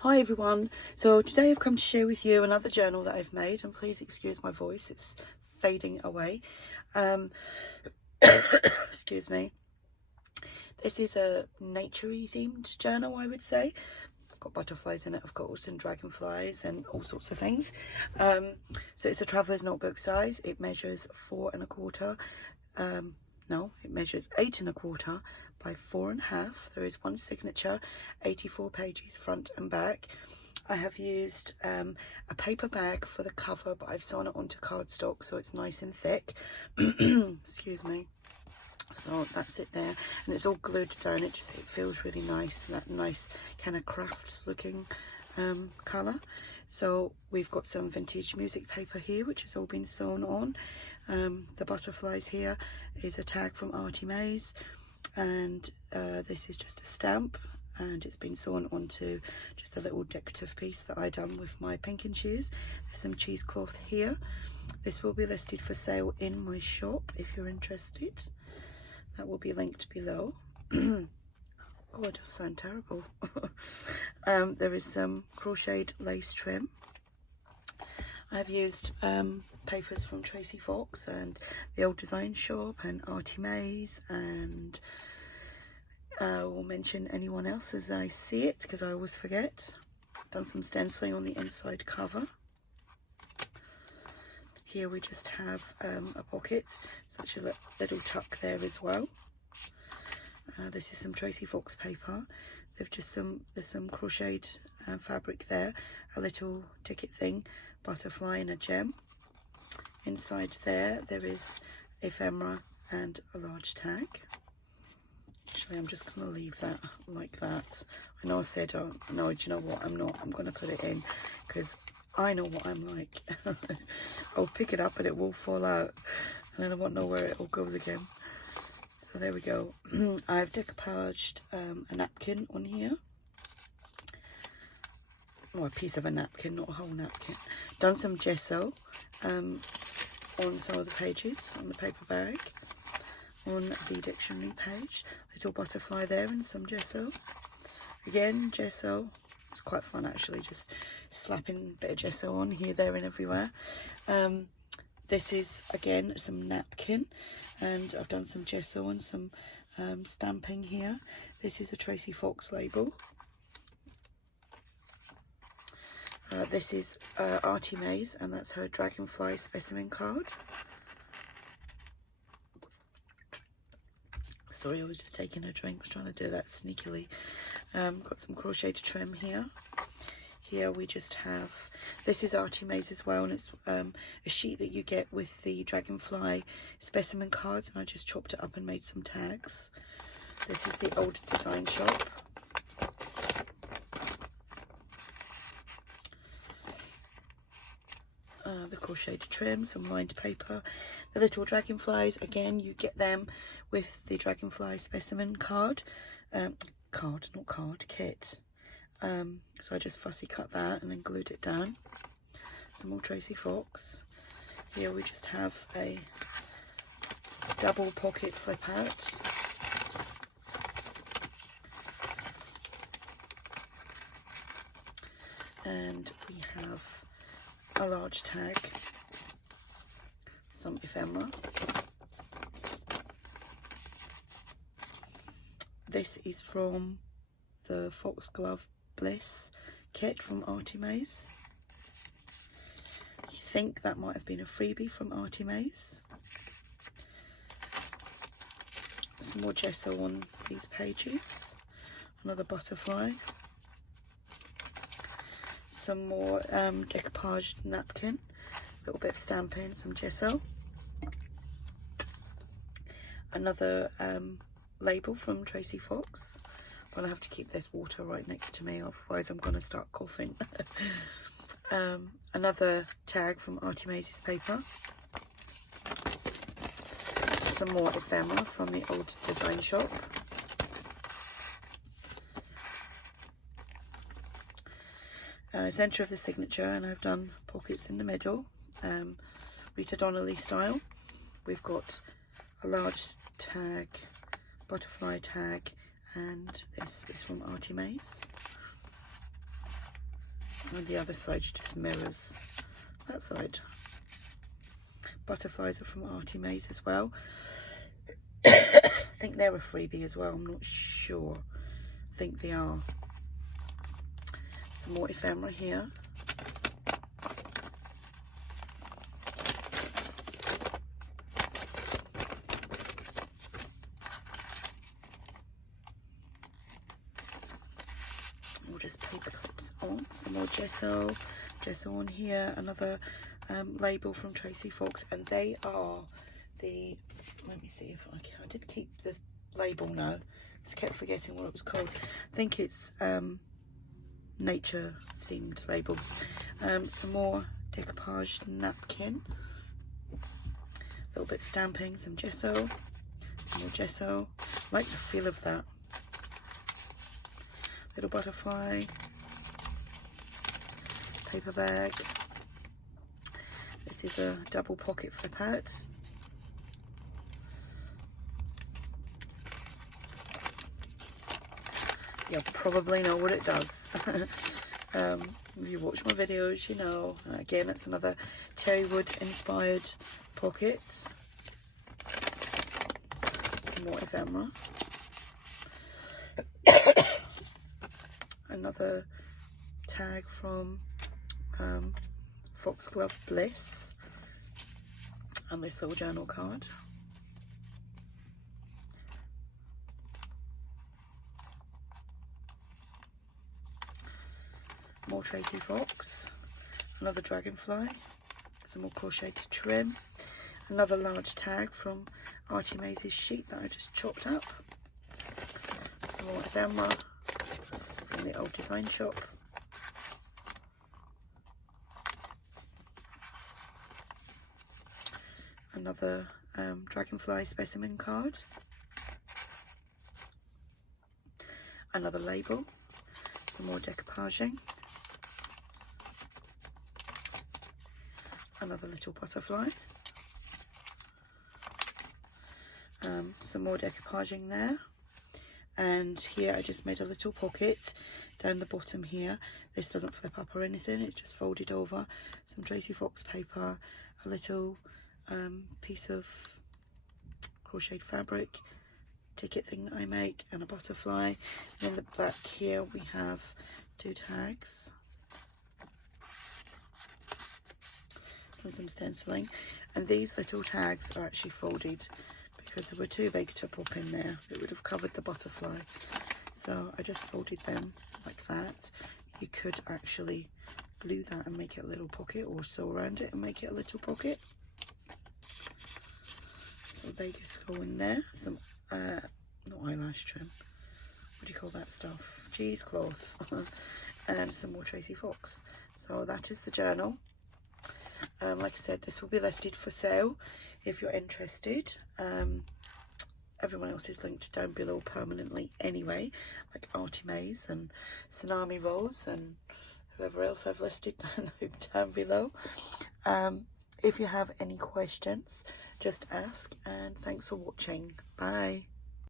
Hi everyone, so today I've come to share with you another journal that I've made, and please excuse my voice, it's fading away. Excuse me. This is a naturey themed journal, I would say. I've got butterflies in it, I've got also some dragonflies and all sorts of things. So it's a traveller's notebook size. It measures 4¼ no, it measures 8¼ by 4½. There is one signature, 84 pages front and back. I have used a paper bag for the cover, but I've sewn it onto cardstock so it's nice and thick. Excuse me. So that's it there, and it's all glued down. It feels really nice, that nice kind of craft looking colour. So we've got some vintage music paper here which has all been sewn on. The butterflies here is a tag from ARTYmaze, and this is just a stamp, and it's been sewn onto just a little decorative piece that I done with my pink and cheese. There's some cheesecloth here. This will be listed for sale in my shop if you're interested. That will be linked below. God, I sound terrible. There is some crocheted lace trim. I've used papers from Tracy Fox and the Old Design Shop and ARTYmaze, and I will mention anyone else as I see it because I always forget. Done some stenciling on the inside cover. Here we just have a pocket, such a little tuck there as well. This is some Tracy Fox paper. There's some crocheted fabric there, a little ticket thing, butterfly and a gem. Inside there is ephemera and a large tag. Actually, I'm just going to leave that like that. I know I said, oh, no, do you know what, I'm not. I'm going to put it in because I know what I'm like. I'll pick it up and it will fall out, and then I won't know where it all goes again. So there we go. I've decoupaged a napkin on here. Or a piece of a napkin, not a whole napkin. Done some gesso on some of the pages on the paper bag. On the dictionary page, little butterfly there and some gesso. Again, gesso. It's quite fun actually, just slapping a bit of gesso on here, there and everywhere. This is again some napkin, and I've done some gesso and some stamping here. This is a Tracy Fox label. This is ARTYmaze, and that's her dragonfly specimen card. Sorry, I was just taking a drink. I was trying to do that sneakily. Got some crocheted trim here. Here we just have, this is ARTYmaze as well, and it's a sheet that you get with the dragonfly specimen cards, and I just chopped it up and made some tags. This is the Old Design Shop. The crocheted trim, some lined paper. The little dragonflies, again, you get them with the dragonfly specimen card. Kit. So I just fussy cut that and then glued it down. Some more Tracy Fox. Here we just have a double pocket flip out. And we have a large tag, some ephemera. This is from the Foxglove Bliss kit from ARTYmaze. I think that might have been a freebie from ARTYmaze. Some more gesso on these pages. Another butterfly. Some more decoupaged napkin, a little bit of stamping, some gesso. Another label from Tracy Fox. I'm gonna have to keep this water right next to me, otherwise I'm gonna start coughing. Another tag from ARTYmaze's paper. Some more ephemera from the Old Design Shop. Centre of the signature, and I've done pockets in the middle, Rita Donnelly style. We've got a large tag, butterfly tag, and this is from ARTYmaze. And the other side just mirrors that side. Butterflies are from ARTYmaze as well. I think they're a freebie as well, I'm not sure. I think they are. Some more ephemera here. We'll just paper clips on. Some more gesso on here. Another label from Tracy Fox, and they are the, let me see if I can, I did keep the label now, just kept forgetting what it was called. I think it's nature themed labels. Some more decoupage napkin, a little bit of stamping, some gesso, some more gesso. I like the feel of that. Little butterfly, paper bag. This is a double pocket flip out. You'll probably know what it does. If you watch my videos, you know. Again, it's another Terri wood inspired pocket. Some more ephemera. Another tag from Foxglove Bliss, and this little journal card. More Tracy Fox, another dragonfly, some more crocheted trim, another large tag from ARTYmaze's sheet that I just chopped up, some more ephemera from the old design shop, another dragonfly specimen card, another label, some more decoupaging, another little butterfly, some more decoupaging there, and here I just made a little pocket down the bottom here. This doesn't flip up or anything, it's just folded over. Some Tracy Fox paper, a little piece of crocheted fabric ticket thing that I make, and a butterfly. And in the back here we have 2 tags and some stenciling, and these little tags are actually folded because they were too big to pop in there. It would have covered the butterfly, so I just folded them like that. You could actually glue that and make it a little pocket, or sew around it and make it a little pocket. So they just go in there. Some not eyelash trim, what do you call that stuff, cheesecloth, and some more Tracy Fox. So that is the journal. Like I said, this will be listed for sale if you're interested. Everyone else is linked down below permanently anyway, like ARTYmaze and Tsunami rolls and whoever else I've listed down below. If you have any questions, just ask, and thanks for watching. Bye.